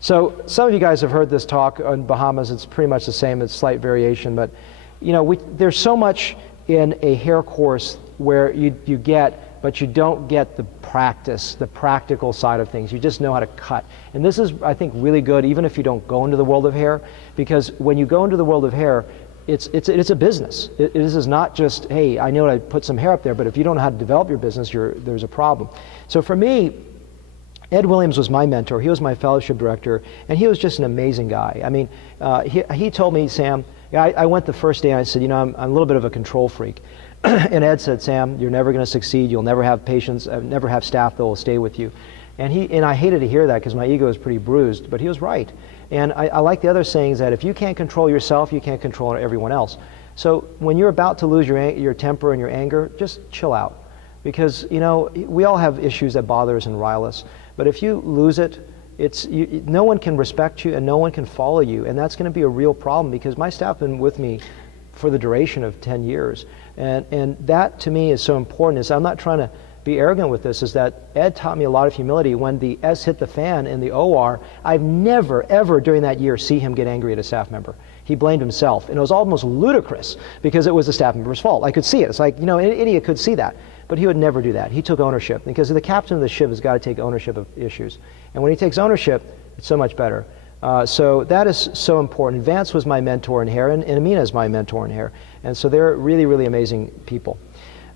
So some of you guys have heard this talk on Bahamas. It's pretty much the same, it's slight variation, but you know, there's so much in a hair course where you get, but you don't get the practice, the practical side of things. You just know how to cut. And this is, I think, really good even if you don't go into the world of hair, because when you go into the world of hair, it's a business. This is not just, hey, I know I put some hair up there, but if you don't know how to develop your business, there's a problem. So for me, Ed Williams was my mentor. He was my fellowship director, and he was just an amazing guy. I mean, he told me, Sam, I went the first day and I said, you know, I'm a little bit of a control freak. And Ed said, Sam, you're never going to succeed. You'll never have patients, never have staff that will stay with you. And I hated to hear that because my ego was pretty bruised, but he was right. And I like the other sayings that if you can't control yourself, you can't control everyone else. So when you're about to lose your temper and your anger, just chill out. Because, you know, we all have issues that bother us and rile us. But if you lose it, no one can respect you and no one can follow you. And that's going to be a real problem, because my staff have been with me for the duration of 10 years. And that to me is so important. I'm not trying to be arrogant with this, is that Ed taught me a lot of humility. When the S hit the fan in the OR, I've never, ever during that year see him get angry at a staff member. He blamed himself. And it was almost ludicrous because it was the staff member's fault. I could see it. It's like, you know, an idiot could see that. But he would never do that. He took ownership, because the captain of the ship has got to take ownership of issues. And when he takes ownership, it's so much better. So that is so important. Vance was my mentor in hair, and Amina is my mentor in hair. And so they're really, really amazing people.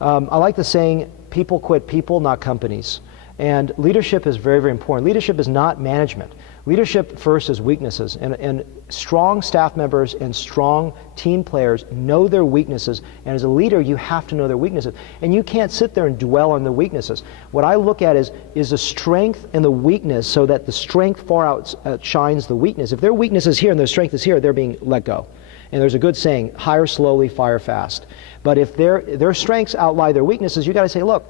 I like the saying, people quit people, not companies. And leadership is very, very important. Leadership is not management. Leadership first is weaknesses. And strong staff members and strong team players know their weaknesses. And as a leader, you have to know their weaknesses. And you can't sit there and dwell on the weaknesses. What I look at is the strength and the weakness, so that the strength far outshines the weakness. If their weakness is here and their strength is here, they're being let go. And there's a good saying, hire slowly, fire fast. But if their strengths outlie their weaknesses, you got to say, look,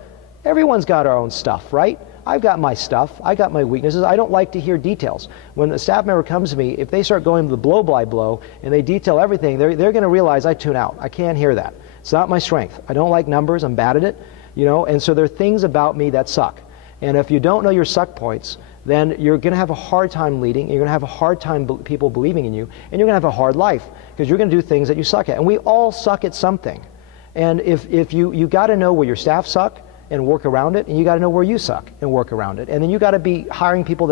everyone's got our own stuff, right? I've got my stuff. I got my weaknesses. I don't like to hear details. When a staff member comes to me, if they start going to the blow by blow and they detail everything, they're going to realize I tune out. I can't hear that. It's not my strength. I don't like numbers. I'm bad at it, you know. And so there are things about me that suck. And if you don't know your suck points, then you're going to have a hard time leading. You're going to have a hard time people believing in you, and you're going to have a hard life because you're going to do things that you suck at. And we all suck at something. And if you got to know where your staff suck and work around it, and you got to know where you suck and work around it. And then you got to be hiring people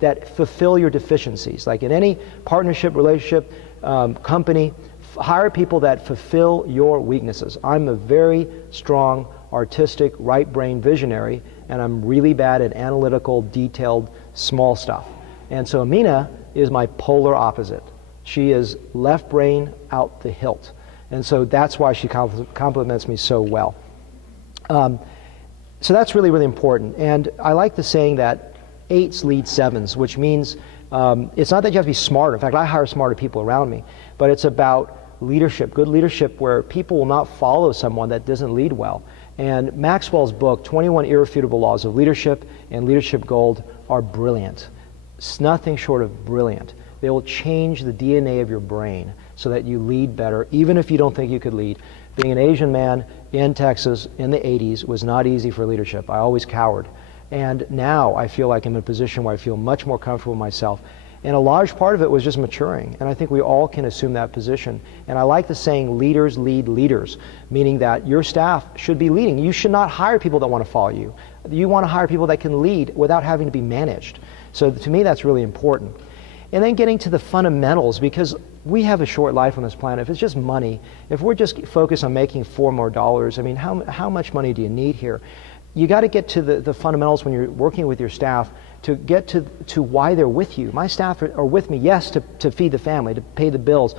that fulfill your deficiencies. Like in any partnership, relationship, company, hire people that fulfill your weaknesses. I'm a very strong, artistic, right-brain visionary, and I'm really bad at analytical, detailed, small stuff. And so Amina is my polar opposite. She is left brain out the hilt. And so that's why she compliments me so well. So that's really, really important. And I like the saying that 8s lead 7s, which means it's not that you have to be smarter. In fact, I hire smarter people around me, but it's about leadership, good leadership, where people will not follow someone that doesn't lead well. And Maxwell's book, 21 Irrefutable Laws of Leadership and Leadership Gold, are brilliant. It's nothing short of brilliant. They will change the DNA of your brain so that you lead better, even if you don't think you could lead. Being an Asian man in Texas in the 80s was not easy for leadership. I always cowered. And now I feel like I'm in a position where I feel much more comfortable with myself. And a large part of it was just maturing. And I think we all can assume that position. And I like the saying, leaders lead leaders, meaning that your staff should be leading. You should not hire people that want to follow you. You want to hire people that can lead without having to be managed. So to me, that's really important. And then getting to the fundamentals, because we have a short life on this planet. If it's just money, if we're just focused on making $4 more, I mean, how much money do you need here? You got to get to the fundamentals when you're working with your staff to get to why they're with you. My staff are with me, yes, to feed the family, to pay the bills,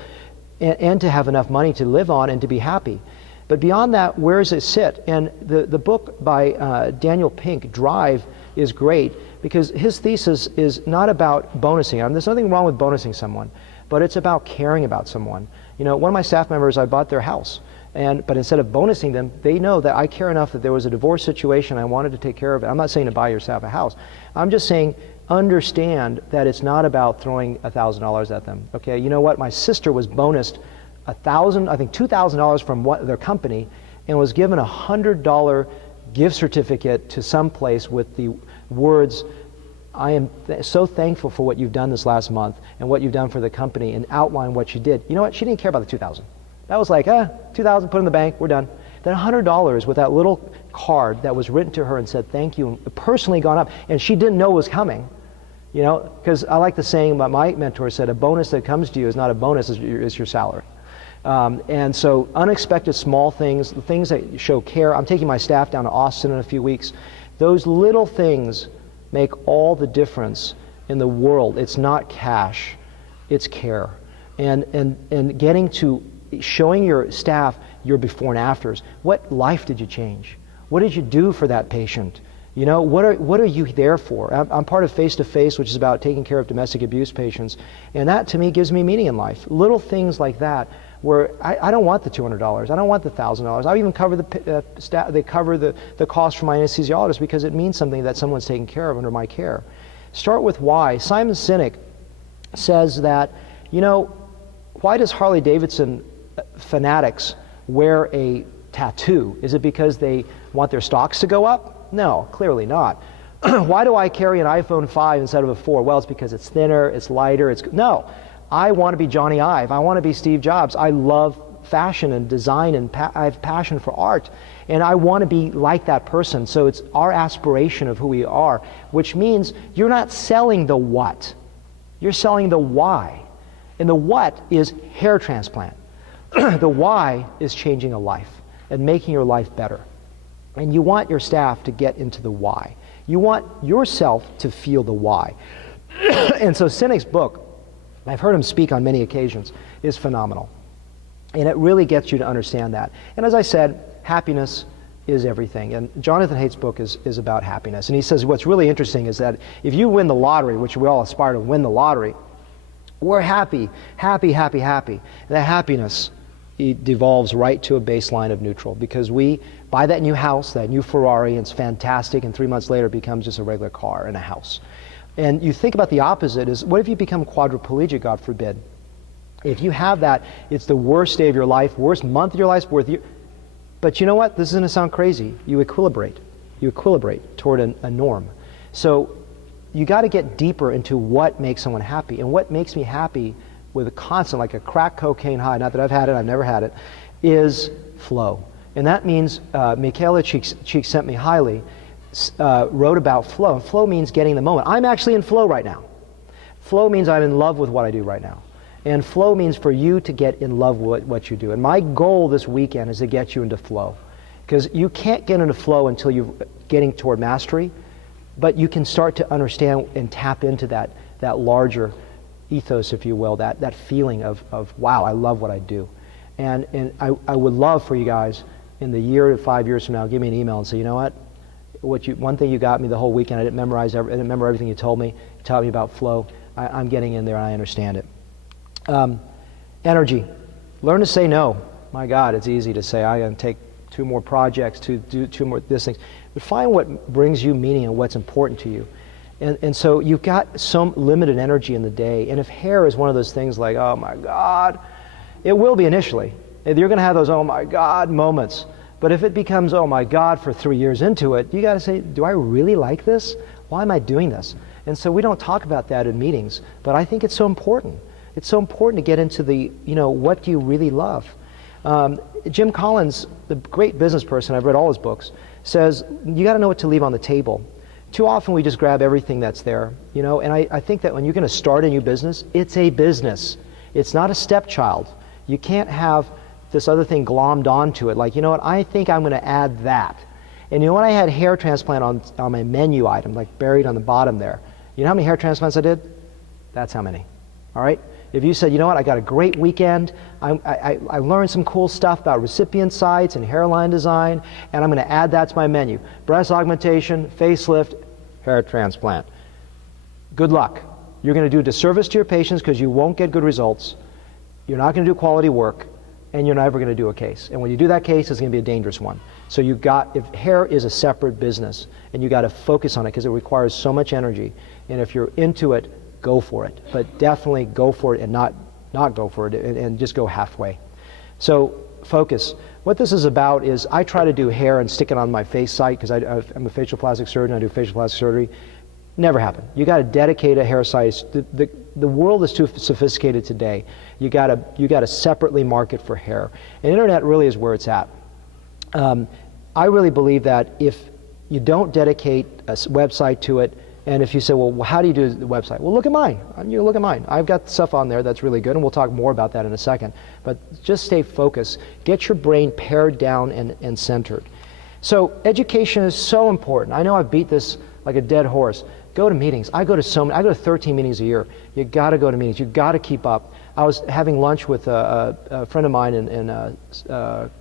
and to have enough money to live on and to be happy. But beyond that, where does it sit? And the book by Daniel Pink, Drive, is great, because his thesis is not about bonusing. There's nothing wrong with bonusing someone, but it's about caring about someone. You know, one of my staff members, I bought their house, but instead of bonusing them, they know that I care enough that there was a divorce situation, I wanted to take care of it. I'm not saying to buy your staff a house. I'm just saying understand that it's not about throwing $1,000 at them. Okay, you know what? My sister was bonused $2,000 from their company, and was given a $100 gift certificate to some place with the words, I am so thankful for what you've done this last month and what you've done for the company, and outline what you did. You know what? She didn't care about the $2,000. That was like, 2,000, put in the bank, we're done. Then $100 with that little card that was written to her and said thank you, and personally gone up, and she didn't know it was coming. You know, because I like the saying, but my mentor said, a bonus that comes to you is not a bonus, it's your salary. And so unexpected small things, the things that show care. I'm taking my staff down to Austin in a few weeks. Those little things make all the difference in the world. It's not cash, it's care. And getting to showing your staff your before and afters. What life did you change? What did you do for that patient? You know, what are you there for? I'm part of Face to Face, which is about taking care of domestic abuse patients, and that to me gives me meaning in life. Little things like that, where I don't want the $200, I don't want the $1,000. I even cover they cover the cost for my anesthesiologist because it means something that someone's taking care of under my care. Start with why. Simon Sinek says that, you know, why does Harley Davidson fanatics wear a tattoo? Is it because they want their stocks to go up? No, clearly not. Why do I carry an iPhone 5 instead of a 4? Well, it's because it's thinner, it's lighter, no. I want to be Johnny Ive. I want to be Steve Jobs. I love fashion and design, and I have passion for art, and I want to be like that person. So it's our aspiration of who we are, which means you're not selling the what, you're selling the why. And the what is hair transplant. The why is changing a life and making your life better. And you want your staff to get into the why. You want yourself to feel the why. And so Sinek's book, I've heard him speak on many occasions, is phenomenal. And it really gets you to understand that. And as I said, happiness is everything. And Jonathan Haidt's book is about happiness. And he says what's really interesting is that if you win the lottery, which we all aspire to win the lottery, we're happy, happy, happy, happy. And that happiness, it devolves right to a baseline of neutral, because we buy that new house, that new Ferrari, and it's fantastic, and 3 months later it becomes just a regular car and a house. And you think about the opposite is, what if you become quadriplegic, God forbid? If you have that, it's the worst day of your life, worst month of your life, worth year. But you know what? This is going to sound crazy. You equilibrate. You equilibrate toward a norm. So you got to get deeper into what makes someone happy. And what makes me happy with a constant, like a crack cocaine high, not that I've had it, I've never had it, is flow. And that means, Michaela Csikszentmihalyi wrote about flow. And flow means getting the moment. I'm actually in flow right now. Flow means I'm in love with what I do right now. And flow means for you to get in love with what you do. And my goal this weekend is to get you into flow. Because you can't get into flow until you're getting toward mastery, but you can start to understand and tap into that larger ethos, if you will, that feeling of wow, I love what I do. And I would love for you guys in the year to 5 years from now, give me an email and say, you know what? One thing you got me the whole weekend, I didn't remember everything you told me. You taught me about flow. I'm getting in there and I understand it. Energy. Learn to say no. My God, it's easy to say, I'm going to take 2 more projects, to do 2 more this things. But find what brings you meaning and what's important to you. And so you've got some limited energy in the day. And if hair is one of those things like, oh my God, it will be initially. You're going to have those oh my God moments. But if it becomes oh my God for 3 years into it, you got to say, do I really like this? Why am I doing this? And so we don't talk about that in meetings, but I think it's so important. It's so important to get into the, what do you really love? Jim Collins, the great business person, I've read all his books, says you got to know what to leave on the table. Too often we just grab everything that's there, and I think that when you're going to start a new business, it's a business. It's not a stepchild. You can't have this other thing glommed onto it. Like, you know what, I think I'm going to add that. And you know what, I had hair transplant on my menu item, like buried on the bottom there. You know how many hair transplants I did? That's how many. All right? If you said, you know what, I got a great weekend, I learned some cool stuff about recipient sites and hairline design, and I'm going to add that to my menu. Breast augmentation, facelift, hair transplant. Good luck. You're going to do a disservice to your patients because you won't get good results. You're not going to do quality work, and you're never going to do a case. And when you do that case, it's going to be a dangerous one. So if hair is a separate business, and you got to focus on it because it requires so much energy, and if you're into it, go for it. But definitely go for it and not go for it and just go halfway. So focus. What this is about is I try to do hair and stick it on my face site because I'm a facial plastic surgeon. I do facial plastic surgery. Never happen. You got to dedicate a hair science. The world is too sophisticated today. You got to separately market for hair. And internet really is where it's at. I really believe that if you don't dedicate a website to it, and if you say, well, how do you do the website? Well, look at mine. You look at mine. I've got stuff on there that's really good, and we'll talk more about that in a second. But just stay focused. Get your brain pared down and centered. So education is so important. I know I've beat this like a dead horse. Go to meetings. I go to 13 meetings a year. You got to go to meetings. You got to keep up. I was having lunch with a friend of mine in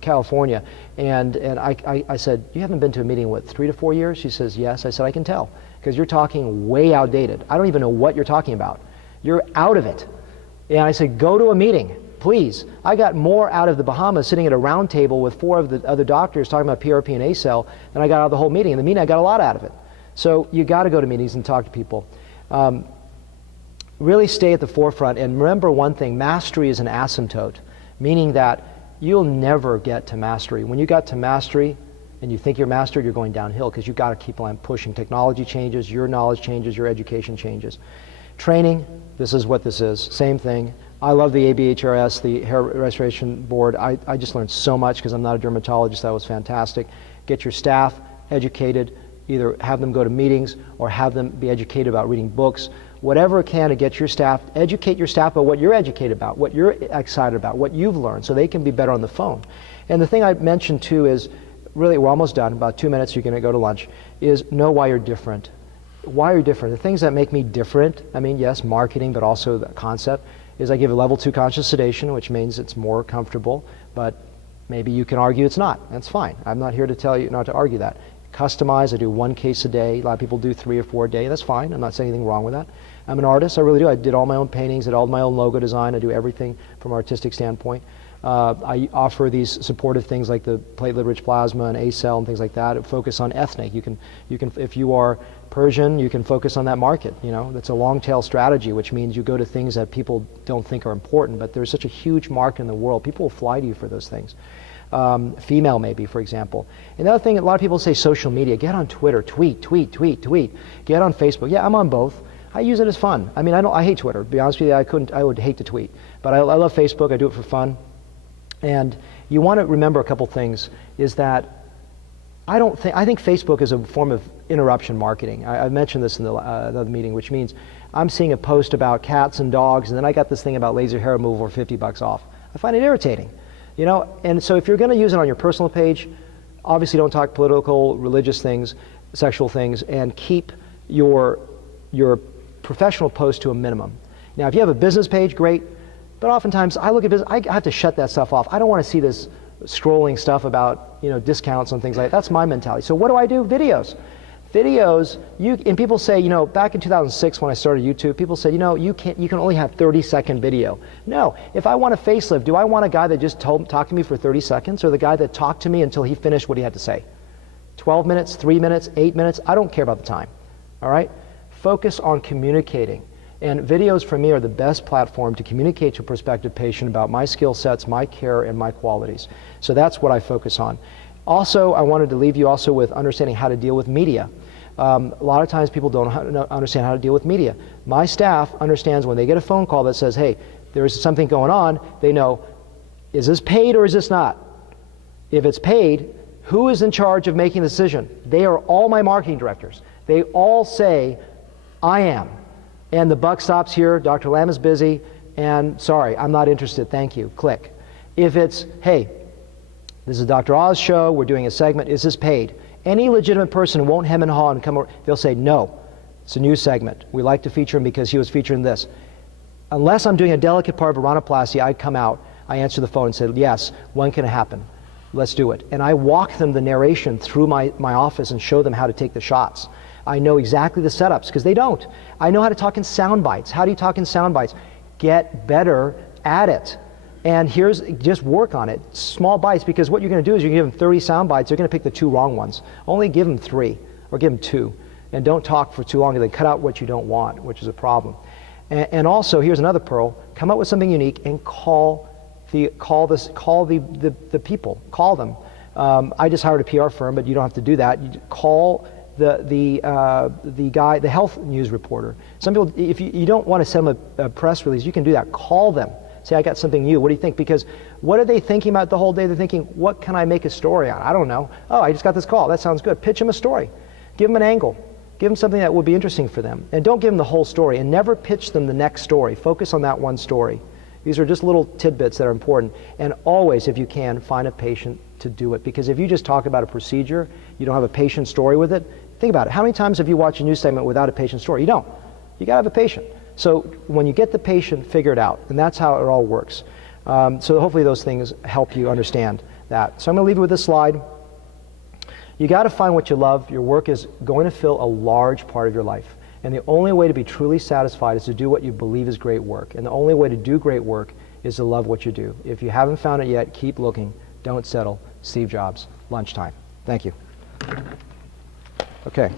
California, and I said, you haven't been to a meeting in what, 3 to 4 years? She says, yes. I said, I can tell, because you're talking way outdated. I don't even know what you're talking about. You're out of it. And I said, go to a meeting, please. I got more out of the Bahamas sitting at a round table with 4 of the other doctors talking about PRP and ACell than I got out of the whole meeting. In the meeting, I got a lot out of it. So you got to go to meetings and talk to people. Really stay at the forefront, and remember one thing: mastery is an asymptote, meaning that you'll never get to mastery. When you got to mastery and you think you're mastered, you're going downhill, because you've got to keep on pushing. Technology changes, your knowledge changes, your education changes. Training, this is what this is, same thing. I love the ABHRS, the Hair Restoration Board. I just learned so much because I'm not a dermatologist. That was fantastic. Get your staff educated, either have them go to meetings or have them be educated about reading books. Whatever it can to get your staff, educate your staff about what you're educated about, what you're excited about, what you've learned, so they can be better on the phone. And the thing I mentioned too is, really, we're almost done, about 2 minutes, you're gonna go to lunch, is know why you're different. Why you're different. The things that make me different, I mean, yes, marketing, but also the concept, is I give a level 2 conscious sedation, which means it's more comfortable, but maybe you can argue it's not. That's fine. I'm not here to tell you not to argue that. Customize, I do 1 case a day. A lot of people do 3 or 4 a day. That's fine. I'm not saying anything wrong with that. I'm an artist, I really do. I did all my own paintings, did all my own logo design. I do everything from an artistic standpoint. I offer these supportive things like the platelet-rich plasma and ACell and things like that. Focus on ethnic. You can, if you are Persian, you can focus on that market. You know, that's a long-tail strategy, which means you go to things that people don't think are important, but there's such a huge market in the world. People will fly to you for those things. Female maybe, for example. Another thing, a lot of people say social media. Get on Twitter, tweet. Get on Facebook. Yeah, I'm on both. I use it as fun. I mean, I hate Twitter. To be honest with you, I would hate to tweet. But I love Facebook. I do it for fun. And you want to remember a couple things, is that I think Facebook is a form of interruption marketing. I mentioned this in the other meeting, which means I'm seeing a post about cats and dogs, and then I got this thing about laser hair removal for 50 bucks off. I find it irritating. You know, and so if you're going to use it on your personal page, obviously don't talk political, religious things, sexual things, and keep your professional post to a minimum. Now, if you have a business page, great, but oftentimes I look at business, I have to shut that stuff off. I don't want to see this scrolling stuff about, you know, discounts and things like that. That's my mentality. So what do? Videos. Videos, and people say, you know, back in 2006 when I started YouTube, people said, you know, you can only have 30-second video. No, if I want a facelift, do I want a guy that just talked to me for 30 seconds, or the guy that talked to me until he finished what he had to say? 12 minutes, 3 minutes, 8 minutes, I don't care about the time, all right? Focus on communicating. And videos for me are the best platform to communicate to a prospective patient about my skill sets, my care, and my qualities. So that's what I focus on. Also, I wanted to leave you also with understanding how to deal with media. A lot of times people don't understand how to deal with media. My staff understands when they get a phone call that says, hey, there's something going on, they know, is this paid or is this not? If it's paid, who is in charge of making the decision? They are all my marketing directors. They all say, I am. And the buck stops here, Dr. Lam is busy, and sorry, I'm not interested, thank you, click. If it's, hey, this is Dr. Oz show, we're doing a segment, is this paid? Any legitimate person won't hem and haw and come over, they'll say, no, it's a new segment. We like to feature him because he was featuring this. Unless I'm doing a delicate part of a rhinoplasty, I'd come out, I answer the phone and say, yes, when can it happen? Let's do it. And I walk them the narration through my office and show them how to take the shots. I know exactly the setups, because they don't. I know how to talk in sound bites. How do you talk in sound bites? Get better at it. And just work on it. Small bites, because what you're going to do is you give them 30 sound bites, they're going to pick the 2 wrong ones. Only give them 3, or give them 2. And don't talk for too long, and then cut out what you don't want, which is a problem. And also, here's another pearl, come up with something unique and call the people, call them. I just hired a PR firm, but you don't have to do that. You call the guy, the health news reporter. Some people, if you don't want to send them a press release, you can do that. Call them. Say, I got something new. What do you think? Because what are they thinking about the whole day? They're thinking, what can I make a story on? I don't know. Oh, I just got this call. That sounds good. Pitch them a story. Give them an angle. Give them something that would be interesting for them. And don't give them the whole story. And never pitch them the next story. Focus on that one story. These are just little tidbits that are important. And always, if you can, find a patient to do it. Because if you just talk about a procedure, you don't have a patient story with it, think about it. How many times have you watched a news segment without a patient story? You don't. You got to have a patient. So when you get the patient, figure it out. And that's how it all works. So hopefully those things help you understand that. So I'm going to leave you with this slide. You got to find what you love. Your work is going to fill a large part of your life. And the only way to be truly satisfied is to do what you believe is great work. And the only way to do great work is to love what you do. If you haven't found it yet, keep looking. Don't settle. Steve Jobs, lunchtime. Thank you. Okay.